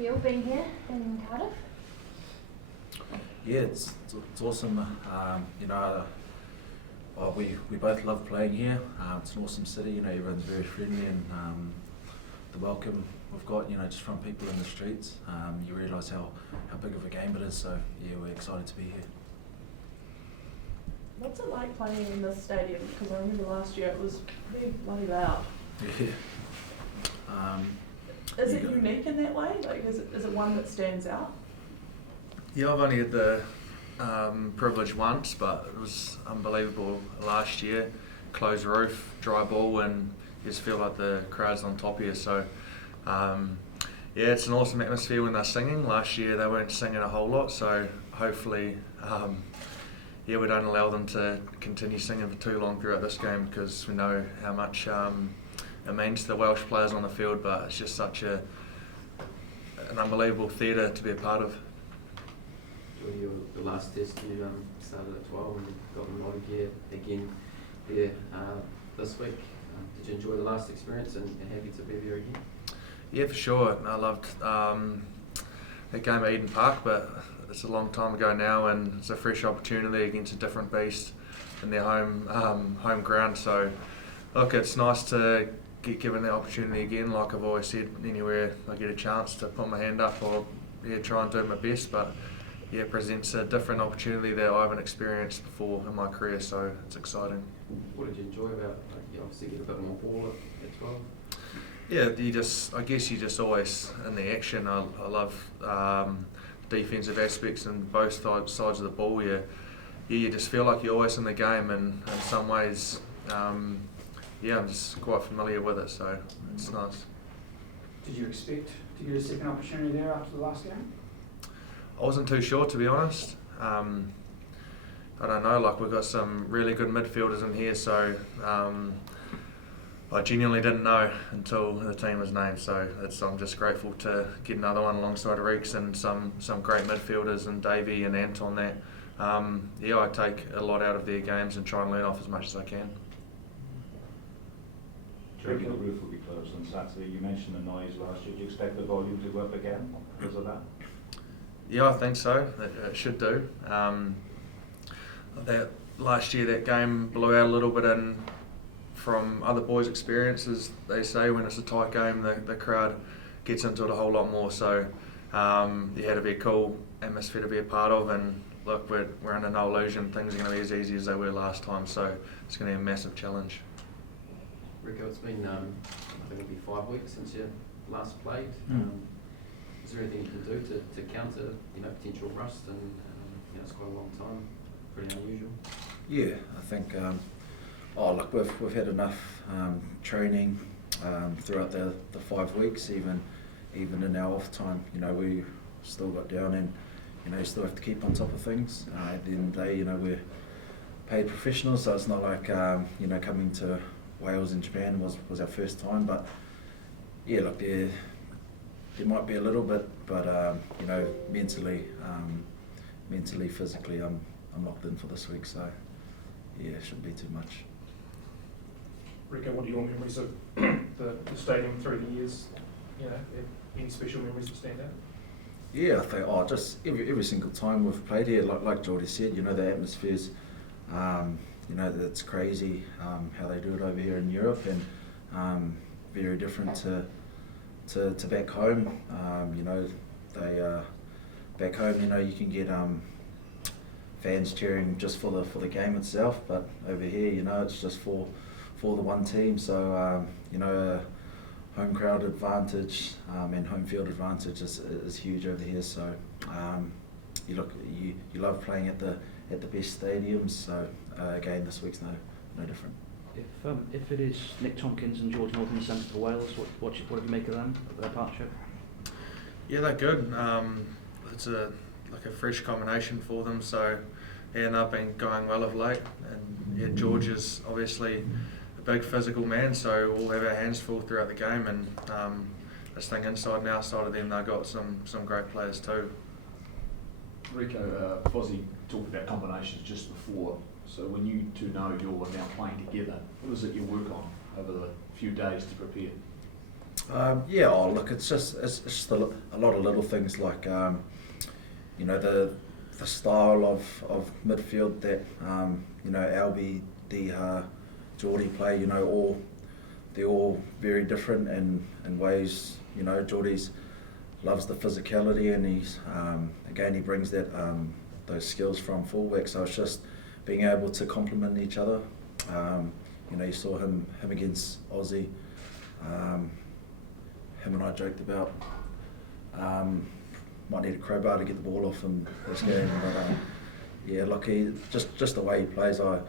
feel being here in Cardiff? Yeah, it's awesome. We both love playing here. It's an awesome city. Everyone's very friendly, and the welcome we've got, just from people in the streets. You realise how big of a game it is. So yeah, we're excited to be here. What's it like playing in this stadium? Because I remember last year it was very bloody loud. Yeah. Is it unique in that way? Like, is it one that stands out? Yeah, I've only had the privilege once, but it was unbelievable last year. Closed roof, dry ball, and you just feel like the crowd's on top of you. So, yeah, it's an awesome atmosphere when they're singing. Last year they weren't singing a whole lot, so hopefully, we don't allow them to continue singing for too long throughout this game, because we know how much it means to the Welsh players on the field. But it's just such an unbelievable theatre to be a part of. Your last test, you started at 12 and got the lot of gear again there this week. Did you enjoy the last experience and happy to be there again? Yeah, for sure. I loved that game at Eden Park, but it's a long time ago now, and it's a fresh opportunity against a different beast in their home ground. So, look, it's nice to get given the opportunity again. Like I've always said, anywhere I get a chance to put my hand up, or try and do my best. But yeah, it presents a different opportunity that I haven't experienced before in my career, so it's exciting. What did you enjoy about it? Like, you obviously get a bit more ball at 12. Yeah, I guess you're just always in the action. I love defensive aspects in both sides of the ball. You just feel like you're always in the game, and in some ways, I'm just quite familiar with it, so it's nice. Did you expect to get a second opportunity there after the last game? I wasn't too sure, to be honest. I don't know, we've got some really good midfielders in here, so I genuinely didn't know until the team was named. So I'm just grateful to get another one alongside Reeks and some great midfielders, and Davey and Anton there. I take a lot out of their games and try and learn off as much as I can. Jordie, the roof will be closed on Saturday. You mentioned the noise last year. Do you expect the volume to go up again because of that? Yeah, I think so. It should do. That last year, that game blew out a little bit in from other boys' experiences. They say when it's a tight game, the crowd gets into it a whole lot more. So you had to be a cool atmosphere to be a part of. And look, we're under no illusion things are going to be as easy as they were last time. So it's going to be a massive challenge. Rieko, it's been I think it'll be 5 weeks since you last played. Is there anything you can do to counter potential rust? And it's quite a long time, pretty unusual. Yeah, I think we've had enough training throughout the 5 weeks, even in our off time. We still got down, and you still have to keep on top of things. At the end of the day, we're paid professionals, so it's not like coming to Wales and Japan was our first time. But yeah, look, there might be a little bit, but mentally, physically, I'm locked in for this week. So yeah, it shouldn't be too much. Rieko, what are your memories of the stadium through the years? Any special memories that stand out? Yeah, I think just every single time we've played here, like Jordie said, the atmosphere's, it's crazy how they do it over here in Europe, and very different to back home. They back home, you can get fans cheering just for the game itself, but over here, it's just for the one team. So home crowd advantage and home field advantage is huge over here. So you love playing at the best stadiums. So again, this week's no different. If it is Nick Tompkins and George Norton in the centre for Wales, what do you make of them, of their partnership? Yeah, they're good. It's a fresh combination for them. So they've been going well of late. And George is obviously a big physical man, so we'll have our hands full throughout the game. And I just think inside and outside of them, they've got some great players too. Rieko, Fozzie talked about combinations just before. So when you two know you're now playing together, what is it you work on over the few days to prepare? Yeah, look, it's just a lot of little things like you know the style of midfield that you know Albie, Jordie play. You know, they're all very different in ways. You know, Jordie's loves the physicality, and he's again he brings that those skills from fullback. So it's just being able to complement each other. You know, you saw him against Aussie. Him and I joked about might need a crowbar to get the ball off him this game, but yeah, look, he just the way he plays, I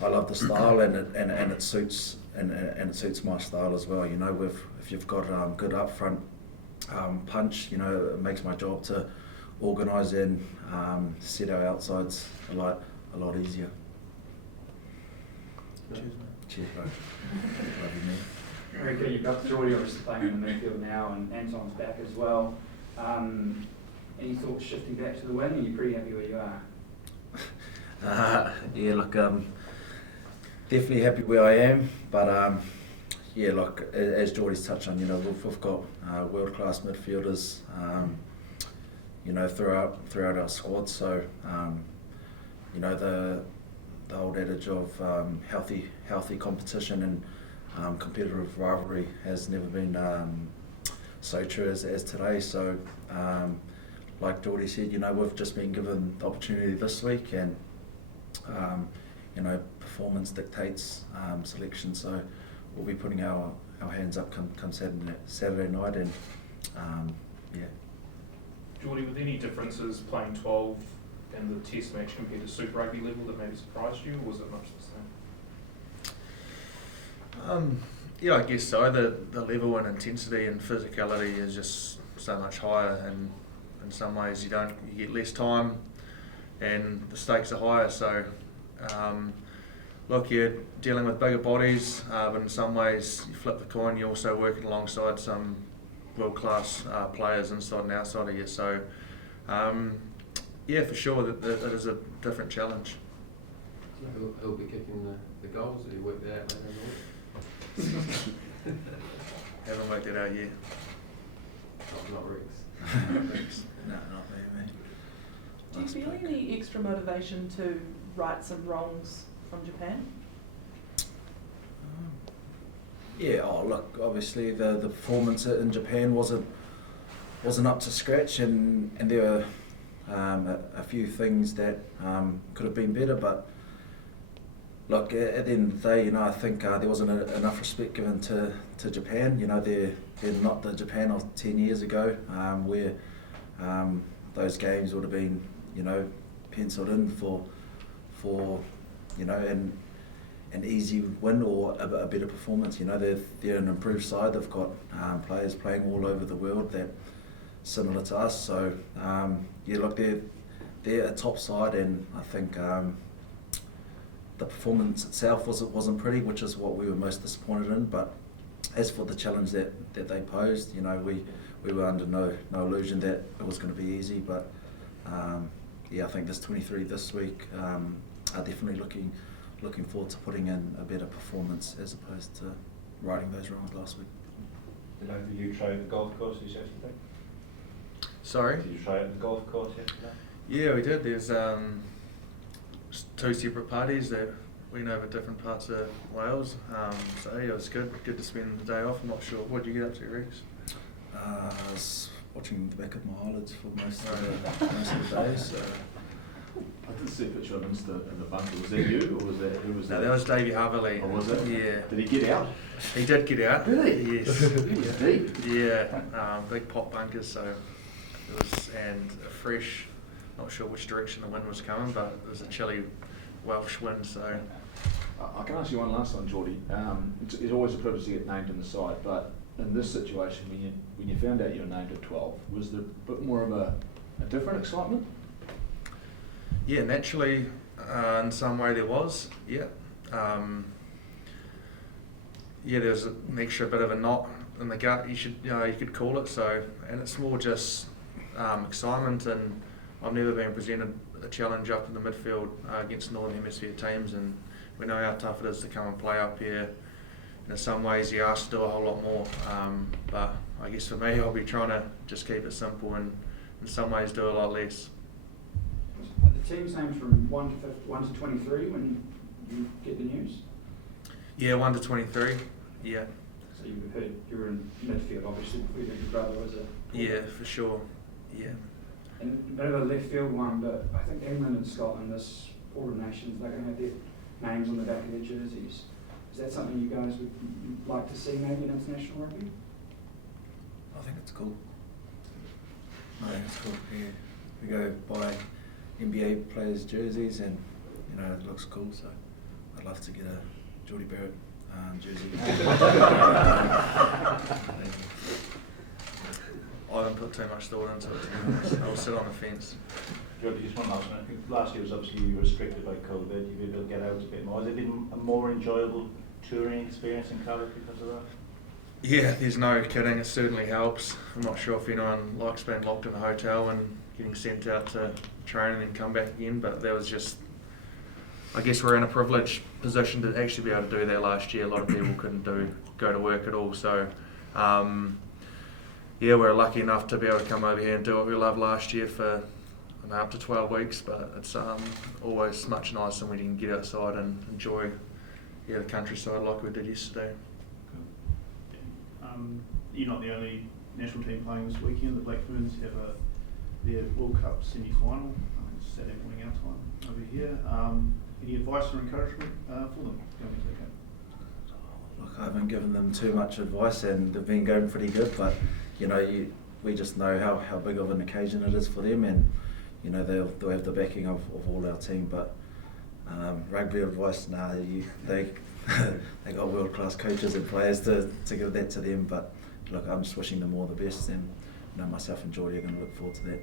love the style, and it suits it suits my style as well. You know, if you've got good up front punch, you know, it makes my job to organise and set our outsides a lot easier. Cheers, mate. Cheers, bro. Love you, mate. Rieko, you've got Jordie obviously playing in the midfield now, and Anton's back as well. Any thoughts shifting back to the wing? Are you pretty happy where you are? Yeah, look, definitely happy where I am, but yeah, look, as Jordie's touched on, you know, we've got world-class midfielders, you know, throughout our squad. So, you know, the old adage of healthy competition and competitive rivalry has never been so true as today. So, like Jordie said, you know, we've just been given the opportunity this week, and you know, performance dictates selection. So we'll be putting our hands up come Saturday night, and yeah. Jordie, were there any differences playing 12 in the Test match compared to Super Rugby level that maybe surprised you, or was it much the same? Yeah, I guess so. The level and intensity and physicality is just so much higher, and in some ways you get less time, and the stakes are higher. So, look, you're dealing with bigger bodies, but in some ways you flip the coin. You're also working alongside some world-class players inside and outside of you. So, yeah, for sure that is a different challenge. Who'll be kicking the goals? Have you worked that out later in the week? Haven't worked it out yet. Not Rex. No, not me, mate. Do you feel any extra motivation to right some wrongs from Japan? Yeah, look, obviously the performance in Japan wasn't up to scratch, and there were a few things that could have been better, but look, at the end of the day, you know, I think there wasn't enough respect given to Japan. You know, they're not the Japan of 10 years ago, where those games would have been, you know, penciled in for you know, an easy win or a better performance. You know, they're an improved side. They've got players playing all over the world that similar to us. So yeah, look, they're a top side, and I think the performance itself wasn't pretty, which is what we were most disappointed in. But as for the challenge that they posed, you know, we were under no illusion that it was going to be easy. But yeah, I think this 23 this week are definitely looking forward to putting in a better performance as opposed to righting those wrongs last week. Did you try the golf course yesterday? Sorry? Did you try it at the golf course yesterday? Yeah, we did. There's two separate parties that went over different parts of Wales. So yeah, it was good to spend the day off. I'm not sure. What did you get up to, Rex? I was watching the back of my eyelids for most of the day. So. I did see a picture of Insta in the bunker. Was that you, or was that who was that? No, that was Davey Haverley. Oh, was it? Yeah. Did he get out? He did get out. Really? Yes. He was deep. Yeah. Big pop bunkers, so it was, and a fresh. Not sure which direction the wind was coming, but it was a chilly Welsh wind. So. I can ask you one last one, Jordie. It's always a privilege to get named in the side, but in this situation, when you found out you were named at 12, was there a bit more of a different excitement? Yeah, naturally, in some way there was. Yeah. Yeah, there's an extra bit of a knot in the gut. You could call it so, and it's more just excitement. And I've never been presented a challenge up in the midfield against Northern Hemisphere teams, and we know how tough it is to come and play up here in some ways you ask to do a whole lot more. But I guess for me, I'll be trying to just keep it simple and in some ways do a lot less. Are the team's names from 1 to 23 when you get the news? Yeah, 1 to 23. Yeah. So you heard you were in midfield, obviously, before you heard your brother was a... Yeah, for sure. Yeah. And a bit of a left field one, but I think England and Scotland, this Order of Nations, they're going to have their names on the back of their jerseys. Is that something you guys would like to see maybe in international rugby? I think it's cool. I think it's cool. Yeah. We go buy NBA players' jerseys, and it looks cool. So I'd love to get a Jordie Barrett jersey. I haven't put too much thought into it, to be honest. I'll sit on the fence. Jordie, just one last one. I think last year was obviously restricted by COVID. You've been able to get out a bit more. Has it been a more enjoyable touring experience in Cardiff because of that? Yeah, there's no kidding. It certainly helps. I'm not sure if anyone likes being locked in a hotel and getting sent out to train and then come back again, but that was just, I guess we're in a privileged position to actually be able to do that last year. A lot of people couldn't go to work at all, so yeah, we're lucky enough to be able to come over here and do what we loved last year for up to 12 weeks, but it's always much nicer when you can get outside and enjoy the countryside like we did yesterday. You're not the only national team playing this weekend. The Black Ferns have their World Cup semi-final. It's Saturday morning our time over here. Any advice or encouragement for them going into the game? Look, I haven't given them too much advice, and they've been going pretty good. But we just know how big of an occasion it is for them, and they'll have the backing of all our team. But rugby advice, they they got world class coaches and players to give that to them. But look, I'm just wishing them all the best, and myself and Jordie are going to look forward to that.